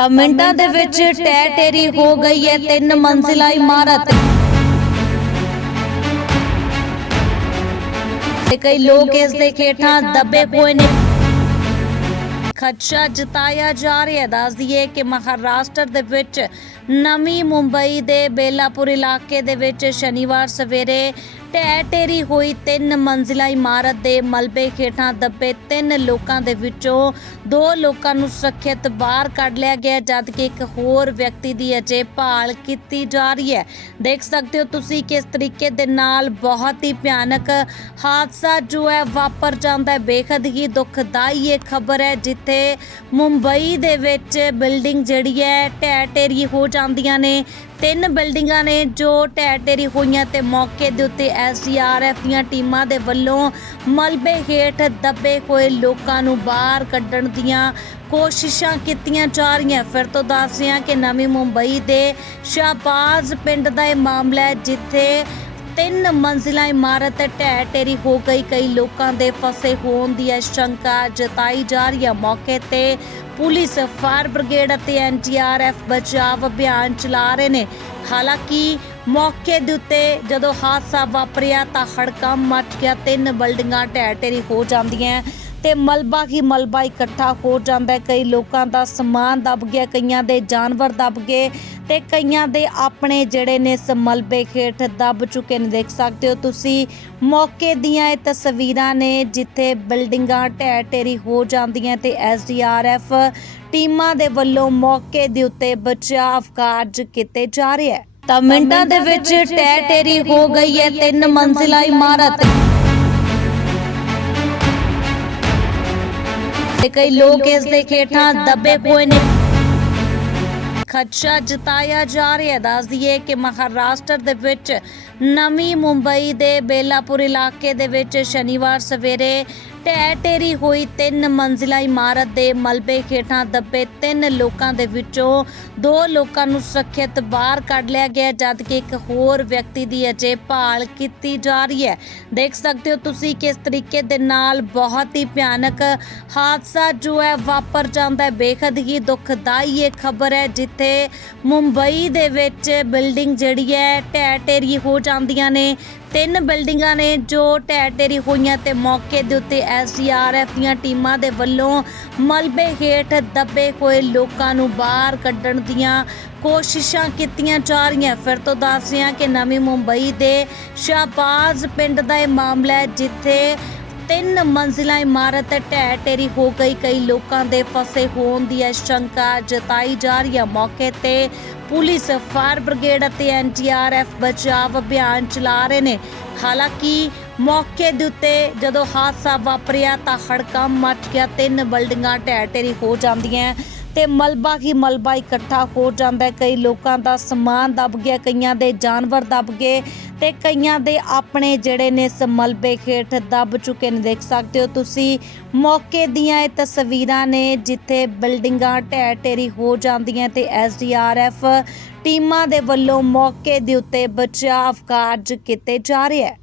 ਤਾਂ ਮਿੰਟਾਂ ਦੇ ਵਿੱਚ ਟੈ ਟੇਰੀ ਹੋ ਗਈ ਹੈ, ਤਿੰਨ ਮੰਜ਼ਿਲਾ ਇਮਾਰਤ। ਤੇ ਕਈ ਲੋਕ ਇਸ ਦੇ ਹੇਠਾਂ ਦੱਬੇ ਹੋਏ ਨੇ। ਖਦਸ਼ਾ ਜਤਾਇਆ ਜਾ ਰਿਹਾ ਹੈ। ਦੱਸ ਦਈਏ ਕਿ ਮਹਾਰਾਸ਼ਟਰ ਦੇ ਵਿੱਚ ਨਵੀਂ ਮੁੰਬਈ ਦੇ ਬੇਲਾਪੁਰ ਇਲਾਕੇ ਦੇ ਵਿੱਚ ਸ਼ਨੀਵਾਰ ਸਵੇਰੇ ਢਹਿ ਢੇਰੀ ਹੋਈ ਤਿੰਨ ਮੰਜ਼ਿਲਾ ਇਮਾਰਤ ਦੇ ਮਲਬੇ ਹੇਠਾਂ ਦੱਬੇ ਤਿੰਨ ਲੋਕਾਂ ਦੇ ਵਿੱਚੋਂ ਦੋ ਲੋਕਾਂ ਨੂੰ ਸੁਰੱਖਿਅਤ ਬਾਹਰ ਕੱਢ ਲਿਆ ਗਿਆ, ਜਦਕਿ ਇੱਕ ਹੋਰ ਵਿਅਕਤੀ ਦੀ ਅਜੇ ਭਾਲ ਕੀਤੀ ਜਾ ਰਹੀ ਹੈ। ਦੇਖ ਸਕਦੇ ਹੋ ਤੁਸੀਂ ਕਿਸ ਤਰੀਕੇ ਦੇ ਨਾਲ ਬਹੁਤ ਹੀ ਭਿਆਨਕ ਹਾਦਸਾ ਜੋ ਹੈ ਵਾਪਰ ਜਾਂਦਾ ਹੈ। ਬੇਖਦ ਹੀ ਦੁਖਦਾਈ ਇਹ ਖਬਰ ਹੈ, ਜਿੱਥੇ ਮੁੰਬਈ ਦੇ ਵਿੱਚ ਬਿਲਡਿੰਗ ਜਿਹੜੀ ਹੈ ਢਹਿ ਢੇਰੀ ਹੋ ਜਾਂਦੀਆਂ ਨੇ। ਤਿੰਨ ਬਿਲਡਿੰਗਾਂ ਨੇ ਜੋ ਢਹਿ ਢੇਰੀ ਹੋਈਆਂ ਤੇ ਮੌਕੇ ਦੇ ਉੱਤੇ ਐਸਡੀਆਰਐਫ ਦੀਆਂ ਟੀਮਾਂ ਦੇ ਵੱਲੋਂ ਮਲਬੇ ਹੇਠ ਦੱਬੇ ਹੋਏ ਲੋਕਾਂ ਨੂੰ ਬਾਹਰ ਕੱਢਣ ਦੀਆਂ ਕੋਸ਼ਿਸ਼ਾਂ ਕੀਤੀਆਂ ਜਾ ਰਹੀਆਂ। ਫਿਰ ਤੋਂ ਦੱਸ ਰਿਹਾ ਕਿ ਨਵੀਂ ਮੁੰਬਈ ਦੇ ਸ਼ਾਹਬਾਜ਼ ਪਿੰਡ ਦਾ ਇਹ ਮਾਮਲਾ ਹੈ, ਜਿੱਥੇ ਤਿੰਨ ਮੰਜ਼ਿਲਾ ਇਮਾਰਤ ਢਹਿ ਢੇਰੀ ਹੋ ਗਈ। ਕਈ ਲੋਕਾਂ ਦੇ ਫਸੇ ਹੋਣ ਦੀ ਸ਼ੰਕਾ ਜਤਾਈ ਜਾ ਰਹੀ ਹੈ। ਮੌਕੇ ਤੇ ਪੁਲਿਸ, ਫਾਇਰ ਬ੍ਰਿਗੇਡ ਅਤੇ ਐਨਡੀਆਰਐਫ ਬਚਾਅ ਅਭਿਆਨ ਚਲਾ ਰਹੇ ਨੇ। ਹਾਲਾਂਕਿ ਮੌਕੇ ਦੇ ਉੱਤੇ ਜਦੋਂ ਹਾਦਸਾ ਵਾਪਰਿਆ ਤਾਂ ਹੜਕੰਪ ਮਚ ਗਿਆ। ਤਿੰਨ ਬਿਲਡਿੰਗਾਂ ਢਹਿ ਢੇਰੀ ਹੋ ਜਾਂਦੀਆਂ। ਤੇ ਮਲਬਾ ਹੀ ਮਲਬਾ ਇਕੱਠਾ ਹੋ ਜਾਂਦਾ ਹੈ। ਕਈ ਲੋਕਾਂ ਦਾ ਸਮਾਨ ਦਬ ਗਿਆ ਕਈਆਂ ਦੇ ਜਾਨਵਰ ਦਬ ਗਏ ਤੇ ਕਈਆਂ ਦੇ ਆਪਣੇ ਜਿਹੜੇ ਨੇ ਇਸ ਮਲਬੇ ਹੇਠ ਦਬ ਚੁੱਕੇ ਨੇ। ਦੇਖ ਸਕਦੇ ਹੋ ਤੁਸੀਂ ਮੌਕੇ ਦੀਆਂ ਇਹ ਤਸਵੀਰਾਂ ਨੇ ਜਿੱਥੇ ਬਿਲਡਿੰਗਾਂ ਢਹਿ ਢੇਰੀ ਹੋ ਜਾਂਦੀਆਂ ਤੇ ਐਸਡੀਆਰਐਫ ਟੀਮਾਂ ਦੇ ਵੱਲੋਂ ਮੌਕੇ ਦੇ ਉੱਤੇ ਬਚਾਅ ਕਾਰਜ ਕੀਤੇ ਜਾ ਰਹੇ ਹੈ। ਤਾਂ ਮਿੰਟਾਂ ਦੇ ਵਿੱਚ ਢਹਿ ਢੇਰੀ ਹੋ ਗਈ ਹੈ ਤਿੰਨ ਮੰਜ਼ਿਲਾ ਇਮਾਰਤ। ਤੇ ਕਈ ਲੋਕ ਇਸ ਦੇ ਹੇਠਾਂ ਦੱਬੇ ਹੋਏ ਨੇ। ਖਦਸ਼ਾ ਜਤਾਇਆ ਜਾ ਰਿਹਾ ਹੈ। ਦੱਸ ਦਈਏ ਕਿ ਮਹਾਰਾਸ਼ਟਰ ਦੇ ਵਿੱਚ ਨਵੀਂ ਮੁੰਬਈ ਦੇ ਬੇਲਾਪੁਰ ਇਲਾਕੇ ਦੇ ਵਿੱਚ ਸ਼ਨੀਵਾਰ ਸਵੇਰੇ ਢਹਿ ਢੇਰੀ ਹੋਈ ਤਿੰਨ ਮੰਜ਼ਿਲਾ ਇਮਾਰਤ ਦੇ ਮਲਬੇ ਹੇਠਾਂ ਦੱਬੇ ਤਿੰਨ ਲੋਕਾਂ ਦੇ ਵਿੱਚੋਂ ਦੋ ਲੋਕਾਂ ਨੂੰ ਸੁਰੱਖਿਅਤ ਬਾਹਰ ਕੱਢ ਲਿਆ ਗਿਆ ਜਦਕਿ ਇੱਕ ਹੋਰ ਵਿਅਕਤੀ ਦੀ ਅਜੇ ਭਾਲ ਕੀਤੀ ਜਾ ਰਹੀ ਹੈ। ਦੇਖ ਸਕਦੇ ਹੋ ਤੁਸੀਂ ਕਿਸ ਤਰੀਕੇ ਦੇ ਨਾਲ ਬਹੁਤ ਹੀ ਭਿਆਨਕ ਹਾਦਸਾ ਜੋ ਹੈ ਵਾਪਰ ਜਾਂਦਾ ਹੈ। ਬੇਖਦ ਹੀ ਦੁਖਦਾਈ ਇਹ ਖਬਰ ਹੈ, ਜਿੱਥੇ ਮੁੰਬਈ ਦੇ ਵਿੱਚ ਬਿਲਡਿੰਗ ਜਿਹੜੀ ਹੈ ਢਹਿ ਢੇਰੀ ਹੋ ਜਾਂਦੀਆਂ ਨੇ। ਤਿੰਨ ਬਿਲਡਿੰਗਾਂ ਨੇ ਜੋ ਢਹਿ ਢੇਰੀ ਹੋਈਆਂ ਤੇ ਮੌਕੇ ਦੇ ਉੱਤੇ ਐਸਡੀਆਰਐਫ ਦੀਆਂ ਟੀਮਾਂ ਦੇ ਵੱਲੋਂ ਮਲਬੇ ਹੇਠ ਦੱਬੇ ਹੋਏ ਲੋਕਾਂ ਨੂੰ ਬਾਹਰ ਕੱਢਣ ਦੀਆਂ ਕੋਸ਼ਿਸ਼ਾਂ ਕੀਤੀਆਂ ਜਾ ਰਹੀਆਂ। ਫਿਰ ਤੋਂ ਦੱਸ ਰਿਹਾ ਕਿ ਨਵੀਂ ਮੁੰਬਈ ਦੇ ਸ਼ਾਹਬਾਜ਼ ਪਿੰਡ ਦਾ ਇਹ ਮਾਮਲਾ ਹੈ, ਜਿੱਥੇ ਤਿੰਨ ਮੰਜ਼ਿਲਾ ਇਮਾਰਤ ਢਹਿ ਢੇਰੀ ਹੋ ਗਈ। ਕਈ ਲੋਕਾਂ ਦੇ ਫਸੇ ਹੋਣ ਦੀ ਹੈ ਸ਼ੰਕਾ ਜਤਾਈ ਜਾ ਰਹੀ ਹੈ। ਮੌਕੇ ਤੇ ਪੁਲਿਸ, ਫਾਇਰ ਬ੍ਰਿਗੇਡ ਅਤੇ ਐਨਡੀਆਰਐਫ ਬਚਾਅ ਅਭਿਆਨ ਚਲਾ ਰਹੇ ਨੇ। ਹਾਲਾਂਕਿ ਮੌਕੇ ਦੇ ਉੱਤੇ ਜਦੋਂ ਹਾਦਸਾ ਵਾਪਰਿਆ ਤਾਂ ਹੜਕੰਪ ਮਚ ਗਿਆ। ਤਿੰਨ ਬਿਲਡਿੰਗਾਂ ਢਹਿ ਢੇਰੀ ਹੋ ਜਾਂਦੀਆਂ। ਤੇ ਮਲਬਾ ਹੀ ਮਲਬਾ ਇਕੱਠਾ ਹੋ ਜਾਂਦਾ ਹੈ। ਕਈ ਲੋਕਾਂ ਦਾ ਸਮਾਨ ਦਬ ਗਿਆ, ਕਈਆਂ ਦੇ ਜਾਨਵਰ ਦਬ ਗਏ ਤੇ ਕਈਆਂ ਦੇ ਆਪਣੇ ਜਿਹੜੇ ਨੇ ਇਸ ਮਲਬੇ ਹੇਠ ਦਬ ਚੁੱਕੇ ਨੇ। ਦੇਖ ਸਕਦੇ ਹੋ ਤੁਸੀਂ, ਮੌਕੇ ਦੀਆਂ ਇਹ ਤਸਵੀਰਾਂ ਨੇ ਜਿੱਥੇ ਬਿਲਡਿੰਗਾਂ ਢਹਿ ਢੇਰੀ ਹੋ ਜਾਂਦੀਆਂ ਤੇ ਐਸਡੀਆਰਐਫ ਟੀਮਾਂ ਦੇ ਵੱਲੋਂ ਮੌਕੇ ਦੇ ਉੱਤੇ ਬਚਾਅ ਕਾਰਜ ਕੀਤੇ ਜਾ ਰਹੇ ਹੈ।